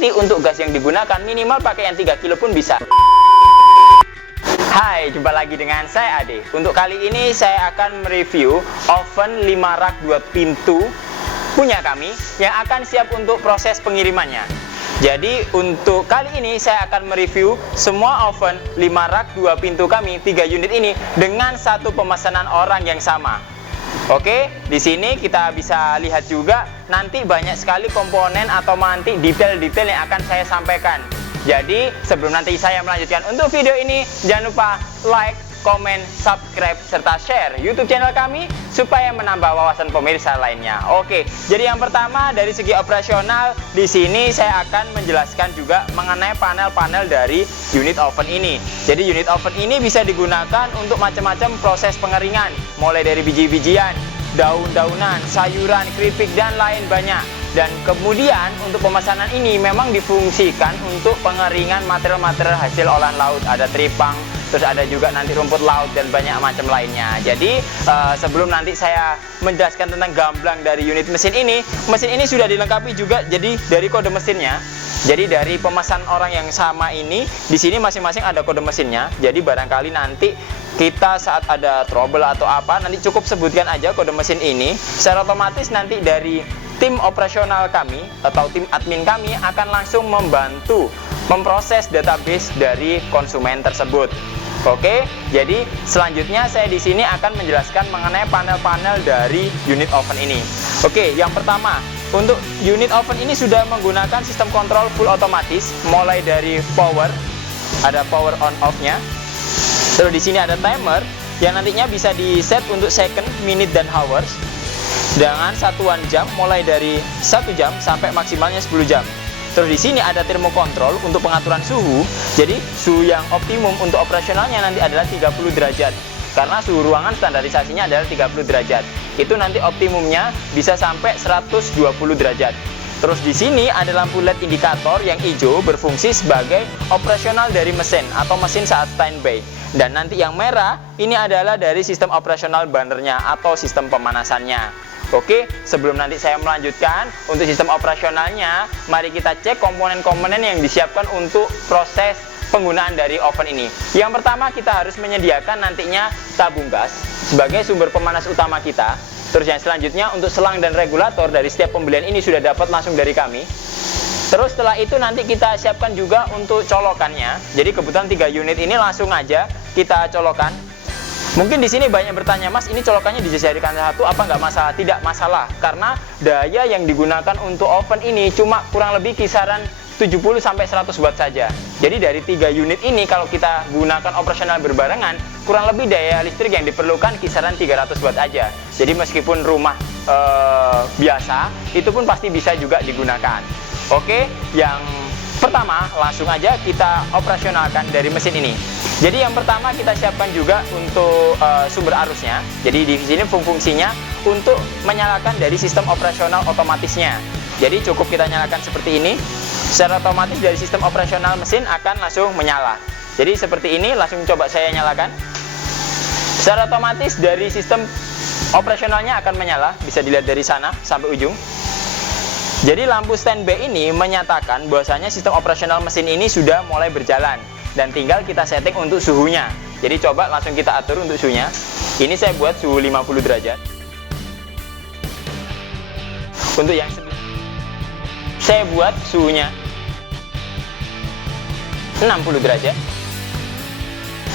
nanti untuk gas yang digunakan minimal pakai yang 3 kilo pun bisa. Hai, jumpa lagi dengan saya Ade. Untuk kali ini saya akan mereview oven 5 rak 2 pintu punya kami yang akan siap untuk proses pengirimannya. Jadi untuk kali ini saya akan mereview semua oven 5 rak 2 pintu kami 3 unit ini dengan satu pemesanan orang yang sama. Oke, di sini kita bisa lihat juga nanti banyak sekali komponen atau nanti detail-detail yang akan saya sampaikan. Jadi sebelum nanti saya melanjutkan untuk video ini, jangan lupa like, komen, subscribe, serta share YouTube channel kami supaya menambah wawasan pemirsa lainnya. Oke, jadi yang pertama dari segi operasional, di sini saya akan menjelaskan juga mengenai panel-panel dari unit oven ini. Jadi unit oven ini bisa digunakan untuk macam-macam proses pengeringan, mulai dari biji-bijian, daun-daunan, sayuran, keripik, dan lain banyak. Dan kemudian untuk pemesanan ini memang difungsikan untuk pengeringan material-material hasil olahan laut. Ada teripang, terus ada juga nanti rumput laut dan banyak macam lainnya. Jadi sebelum nanti saya menjelaskan tentang gamblang dari unit mesin ini sudah dilengkapi juga jadi dari kode mesinnya. Jadi dari pemesan orang yang sama ini, di sini masing-masing ada kode mesinnya. Jadi barangkali nanti kita saat ada trouble atau apa, nanti cukup sebutkan aja kode mesin ini. Secara otomatis nanti dari tim operasional kami atau tim admin kami akan langsung membantu memproses database dari konsumen tersebut. Oke, jadi selanjutnya saya di sini akan menjelaskan mengenai panel-panel dari unit oven ini. Oke, yang pertama, untuk unit oven ini sudah menggunakan sistem kontrol full otomatis, mulai dari power, ada power on off-nya. Terus di sini ada timer yang nantinya bisa di set untuk second, minute, dan hours dengan satuan jam mulai dari 1 jam sampai maksimalnya 10 jam. Terus di sini ada thermokontrol untuk pengaturan suhu. Jadi suhu yang optimum untuk operasionalnya nanti adalah 30 derajat. Karena suhu ruangan standarisasinya adalah 30 derajat. Itu nanti optimumnya bisa sampai 120 derajat. Terus di sini ada lampu LED indikator yang hijau berfungsi sebagai operasional dari mesin atau mesin saat standby. Dan nanti yang merah ini adalah dari sistem operasional burnernya atau sistem pemanasannya. Oke, sebelum nanti saya melanjutkan untuk sistem operasionalnya, mari kita cek komponen-komponen yang disiapkan untuk proses penggunaan dari oven ini. Yang pertama, kita harus menyediakan nantinya tabung gas sebagai sumber pemanas utama kita. Terus yang selanjutnya untuk selang dan regulator dari setiap pembelian ini sudah dapat langsung dari kami. Terus setelah itu nanti kita siapkan juga untuk colokannya. Jadi kebetulan 3 unit ini langsung aja kita colokan. Mungkin di sini banyak bertanya, Mas, ini colokannya dijadikan satu apa nggak masalah? Tidak masalah, karena daya yang digunakan untuk oven ini cuma kurang lebih kisaran 70 sampai 100 watt saja. Jadi dari 3 unit ini kalau kita gunakan operasional berbarengan, kurang lebih daya listrik yang diperlukan kisaran 300 watt aja. Jadi meskipun rumah biasa, itu pun pasti bisa juga digunakan. Oke, yang pertama langsung aja kita operasionalkan dari mesin ini. Jadi yang pertama kita siapkan juga untuk sumber arusnya. Jadi di sini fungsinya untuk menyalakan dari sistem operasional otomatisnya. Jadi cukup kita nyalakan seperti ini. Secara otomatis dari sistem operasional mesin akan langsung menyala. Jadi seperti ini, langsung coba saya nyalakan. Secara otomatis dari sistem operasionalnya akan menyala. Bisa dilihat dari sana sampai ujung. Jadi lampu standby ini menyatakan bahwasanya sistem operasional mesin ini sudah mulai berjalan. Dan tinggal kita setting untuk suhunya. Jadi coba langsung kita atur untuk suhunya. Ini saya buat suhu 50 derajat. Untuk yang sebelah saya buat suhunya 60 derajat.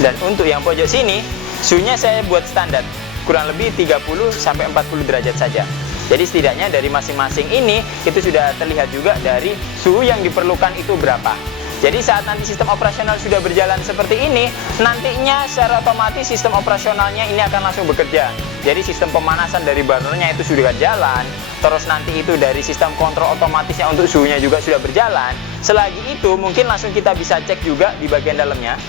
Dan untuk yang pojok sini suhunya saya buat standar, kurang lebih 30 sampai 40 derajat saja. Jadi setidaknya dari masing-masing ini itu sudah terlihat juga dari suhu yang diperlukan itu berapa. Jadi saat nanti sistem operasional sudah berjalan seperti ini, nantinya secara otomatis sistem operasionalnya ini akan langsung bekerja. Jadi sistem pemanasan dari burnernya itu sudah jalan, terus nanti itu dari sistem kontrol otomatisnya untuk suhunya juga sudah berjalan. Selagi itu mungkin langsung kita bisa cek juga di bagian dalamnya.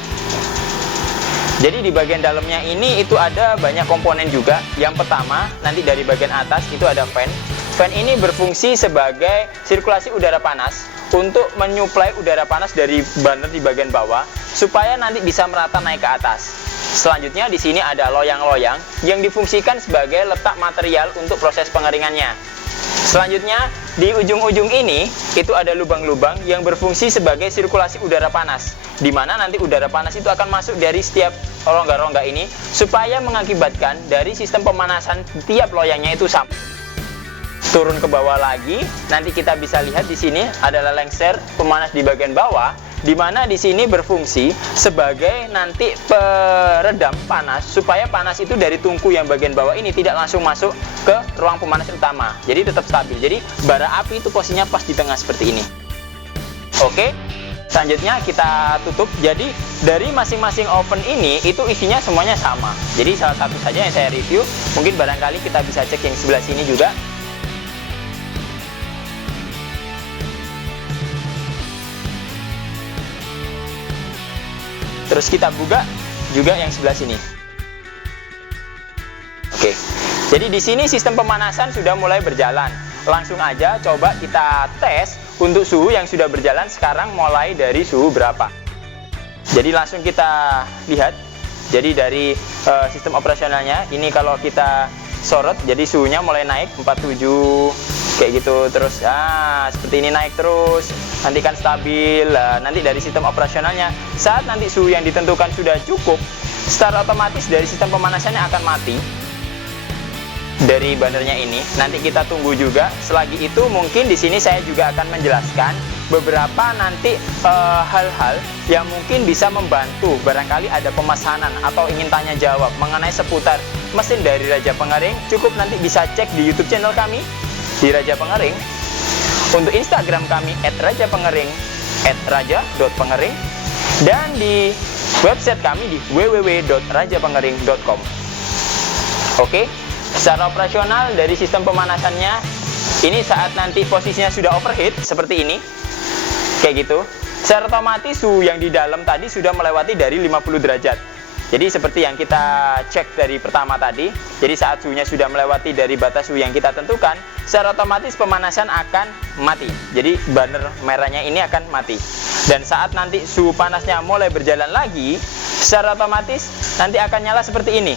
Jadi di bagian dalamnya ini itu ada banyak komponen juga. Yang pertama, nanti dari bagian atas itu ada fan. Fan ini berfungsi sebagai sirkulasi udara panas untuk menyuplai udara panas dari burner di bagian bawah supaya nanti bisa merata naik ke atas. Selanjutnya di sini ada loyang-loyang yang difungsikan sebagai letak material untuk proses pengeringannya. Selanjutnya di ujung-ujung ini itu ada lubang-lubang yang berfungsi sebagai sirkulasi udara panas, di mana nanti udara panas itu akan masuk dari setiap rongga-rongga ini supaya mengakibatkan dari sistem pemanasan tiap loyangnya itu sama. Turun ke bawah lagi, nanti kita bisa lihat di sini adalah lengser pemanas di bagian bawah, di mana di sini berfungsi sebagai nanti peredam panas supaya panas itu dari tungku yang bagian bawah ini tidak langsung masuk ke ruang pemanas utama. Jadi tetap stabil. Jadi bara api itu posisinya pas di tengah seperti ini. Oke. Selanjutnya kita tutup. Jadi dari masing-masing oven ini itu isinya semuanya sama. Jadi salah satu saja yang saya review. Mungkin barangkali kita bisa cek yang sebelah sini juga. Terus kita buka juga yang sebelah sini. Oke. Jadi di sini sistem pemanasan sudah mulai berjalan. Langsung aja coba kita tes untuk suhu yang sudah berjalan sekarang mulai dari suhu berapa. Jadi langsung kita lihat. Jadi dari sistem operasionalnya ini kalau kita sorot jadi suhunya mulai naik 47 kayak gitu, terus seperti ini naik terus, nanti kan stabil. Nanti dari sistem operasionalnya saat nanti suhu yang ditentukan sudah cukup, secara otomatis dari sistem pemanasannya akan mati dari bannernya ini. Nanti kita tunggu juga. Selagi itu mungkin di sini saya juga akan menjelaskan beberapa nanti hal-hal yang mungkin bisa membantu. Barangkali ada pemesanan atau ingin tanya jawab mengenai seputar mesin dari Raja Pengering, cukup nanti bisa cek di YouTube channel kami di Raja Pengering. Untuk Instagram kami @rajapengering, @raja.pengering, dan di website kami di www.rajapengering.com. Oke. Secara operasional dari sistem pemanasannya ini saat nanti posisinya sudah overheat seperti ini kayak gitu, secara otomatis suhu yang di dalam tadi sudah melewati dari 50 derajat. Jadi seperti yang kita cek dari pertama tadi, jadi saat suhunya sudah melewati dari batas suhu yang kita tentukan, secara otomatis pemanasan akan mati. Jadi banner merahnya ini akan mati. Dan saat nanti suhu panasnya mulai berjalan lagi, secara otomatis nanti akan nyala seperti ini.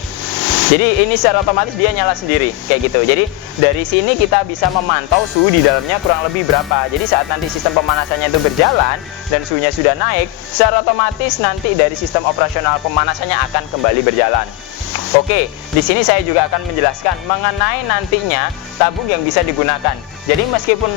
Jadi ini secara otomatis dia nyala sendiri kayak gitu. Jadi dari sini kita bisa memantau suhu di dalamnya kurang lebih berapa. Jadi saat nanti sistem pemanasannya itu berjalan dan suhunya sudah naik, secara otomatis nanti dari sistem operasional pemanasannya akan kembali berjalan. Oke, di sini saya juga akan menjelaskan mengenai nantinya tabung yang bisa digunakan. Jadi meskipun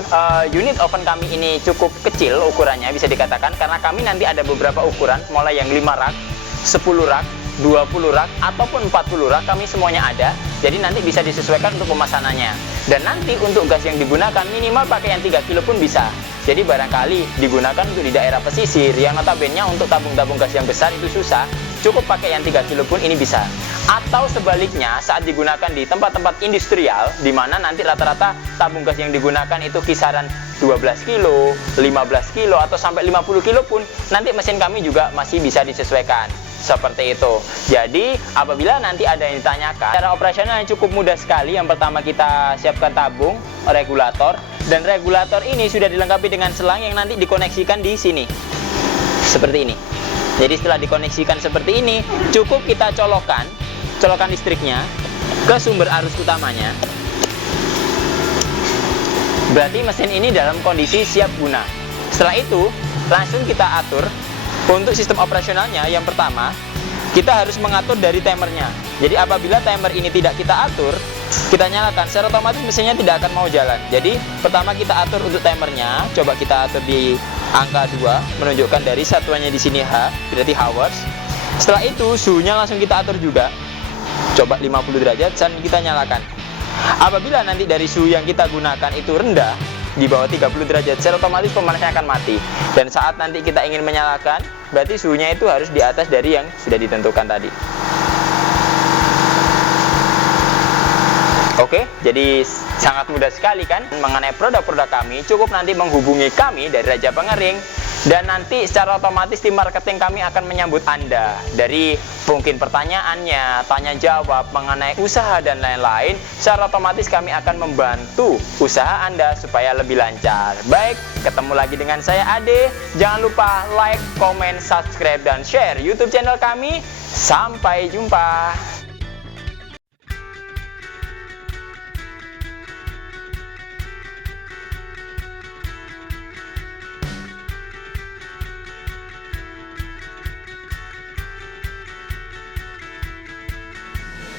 unit oven kami ini cukup kecil ukurannya bisa dikatakan, karena kami nanti ada beberapa ukuran mulai yang 5 rak, 10 rak, 20 rak ataupun 40 rak, kami semuanya ada. Jadi nanti bisa disesuaikan untuk pemesanannya. Dan nanti untuk gas yang digunakan minimal pakai yang 3 kilo pun bisa. Jadi barangkali digunakan untuk di daerah pesisir yang notabene untuk tabung-tabung gas yang besar itu susah, cukup pakai yang 3 kilo pun ini bisa. Atau sebaliknya saat digunakan di tempat-tempat industrial di mana nanti rata-rata tabung gas yang digunakan itu kisaran 12 kilo, 15 kilo atau sampai 50 kilo pun nanti mesin kami juga masih bisa disesuaikan. Seperti itu. Jadi apabila nanti ada yang ditanyakan, cara operasional yang cukup mudah sekali. Yang pertama kita siapkan tabung, regulator, dan regulator ini sudah dilengkapi dengan selang yang nanti dikoneksikan di sini. Seperti ini. Jadi setelah dikoneksikan seperti ini, cukup kita colokan listriknya ke sumber arus utamanya. Berarti mesin ini dalam kondisi siap guna. Setelah itu, langsung kita atur. Untuk sistem operasionalnya, yang pertama kita harus mengatur dari timernya. Jadi apabila timer ini tidak kita atur, kita nyalakan, secara otomatis mesinnya tidak akan mau jalan. Jadi pertama kita atur untuk timernya. Coba kita atur di angka 2, menunjukkan dari satuannya di sini H, berarti hours. Setelah itu suhunya langsung kita atur juga. Coba 50 derajat dan kita nyalakan. Apabila nanti dari suhu yang kita gunakan itu rendah, di bawah 30 derajat, secara otomatis pemanasnya akan mati. Dan saat nanti kita ingin menyalakan, berarti suhunya itu harus di atas dari yang sudah ditentukan tadi. Oke, jadi sangat mudah sekali kan mengenai produk-produk kami. Cukup nanti menghubungi kami dari Raja Pengering, dan nanti secara otomatis tim marketing kami akan menyambut Anda dari mungkin pertanyaannya, tanya jawab mengenai usaha dan lain-lain. Secara otomatis kami akan membantu usaha Anda supaya lebih lancar. Baik, ketemu lagi dengan saya Ade. Jangan lupa like, comment, subscribe, dan share YouTube channel kami. Sampai jumpa.